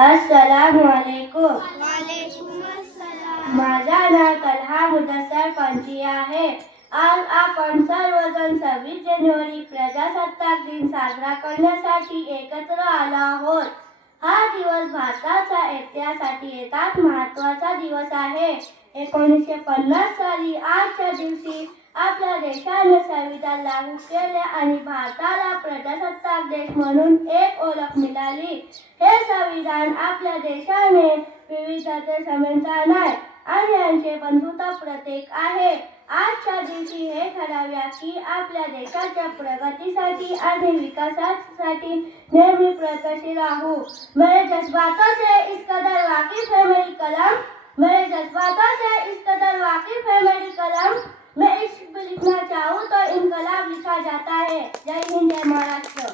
अस्सलामु अलैकुम। वालेकुम अस्सलाम। माझा नाव तलहा मुदस्सर पंची आहे। आज आपण सर्वजण 26 जानेवारी प्रजासत्ताक दिन साजरा करण्यासाठी एकत्र आलो आहोत। हा दिवस भारताच्या इतिहासासाठी एक महत्त्वाचा दिवस आहे। 1950 साली आजच्या दिवशी आपल्या देशाने संविधान लागू केले आणि भारताला प्रजासत्ताक देश म्हणून एक ओळख मिळाली। हे संविधान आपल्या देशाने विविधतेत समानता आणि यांचे बंधुता प्रतीक आहे। आजच्या दिवशी हे ठरवूया की आपल्या देशाच्या प्रगतीसाठी आणि विकासासाठी नेहमी प्रयत्नशील राहू। मेरे जज्बातों से इस कदर वाकिफ है मेरी कलम, मेरे जज्बातों से इस कदर वाकिफ है मेरी कलम, मैं इश्क भी लिखना चाहूँ तो इनकलाब लिखा जाता है। जय हिंद, जय महाराष्ट्र।